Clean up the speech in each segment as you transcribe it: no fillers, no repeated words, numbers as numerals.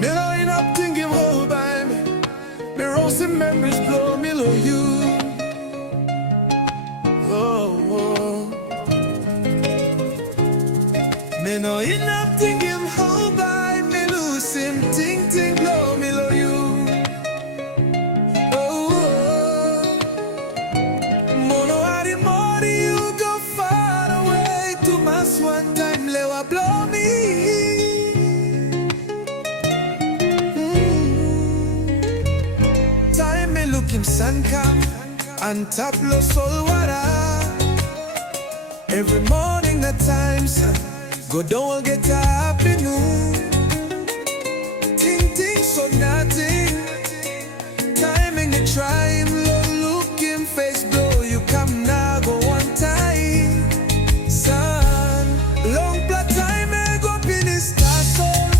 Me no in up thinking whole by me. Me roasting memories blow me love you. Oh, oh. Me no in up thinking whole by me losing ting blow me love you. Oh, oh. Mono hari mori you go far away. Too much one time lewa blow me. Looking sun come and tap lo sol water. Every morning at times go down get a happy mood. Ting so nothing. Timing the trying looking face blow you come now go one time. Son long plat time go pin is Tasol.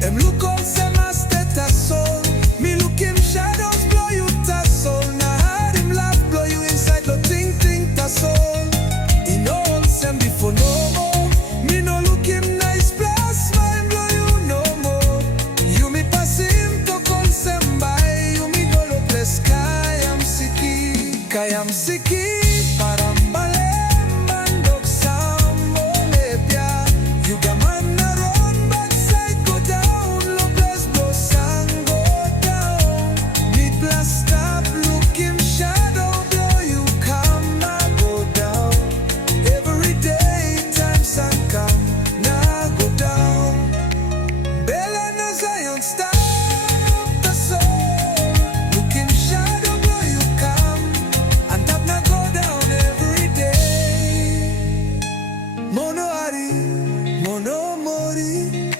Them look all same as Tasol. Me looking shadows blow you Tasol. Now had him laugh blow you inside the ting Tasol. In all same before no more. Me no look him nice plus smile blow you no more. You me pass him to call sem by. You me dolo place kayam siki parambale mandok sambo lepya. You got man na run backside go down. Low plus blow sang go down. Mid plus stop look him shadow blow you come na go down. Every day time sun come na go down. Bella na Zion stop the soul. Look him shadow blow you come and that na go down every day. Mono hari mono mori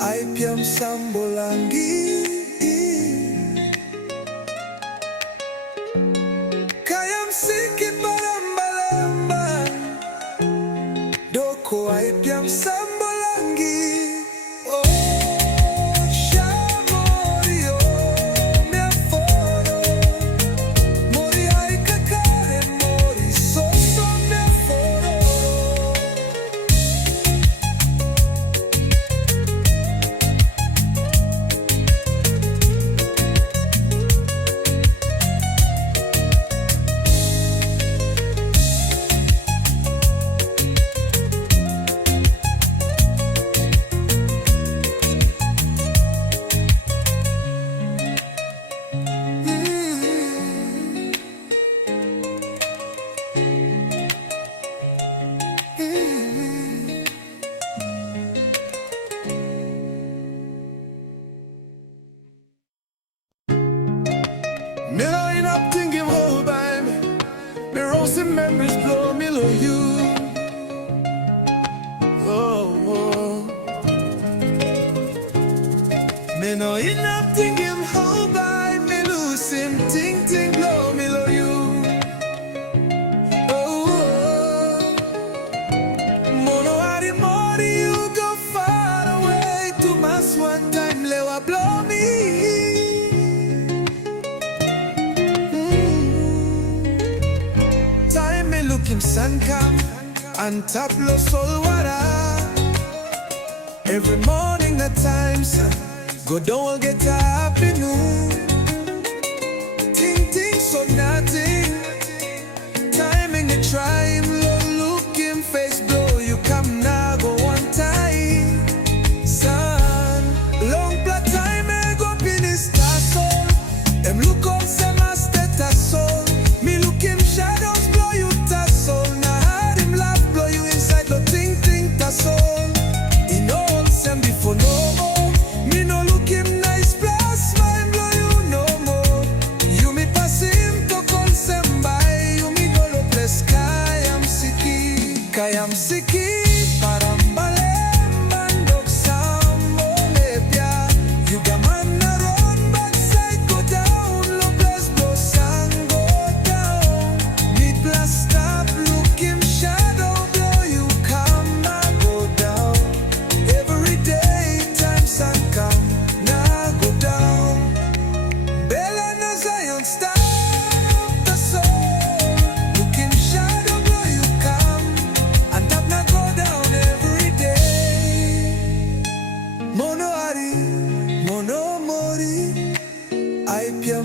I piam sambolangi. Kayam siki parambalamba. Doko I piam sambolangi. Oh, shamori oh, me aforo. Mori hai kakare mori so me aforo. Me no in up thinking whole by me. Me roasting memories blow me love you. Oh, oh. Me no in up thinking whole by me losing ting blow me love you. Oh, oh. Mono hari mori you go far away. Too much one time lewa blow me. Looking sun come and tap lo sol water. Every morning at times go down get a happy mood. Ting so nothing. Timing the trying looking face blow you come now go one time. Son long plat time go pin is Tasol. Them look all same as Tasol. Me look him shadows blow you Tasol. Now had him laugh blow you inside the ting Tasol. In all same before no more. Me no look him nice plus smile blow you no more. You me pass him to call sem by. You me dolo place kayam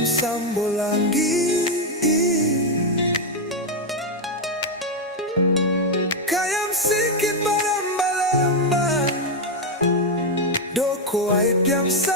msambo langi kaya msiki barambalemba doko aipya msa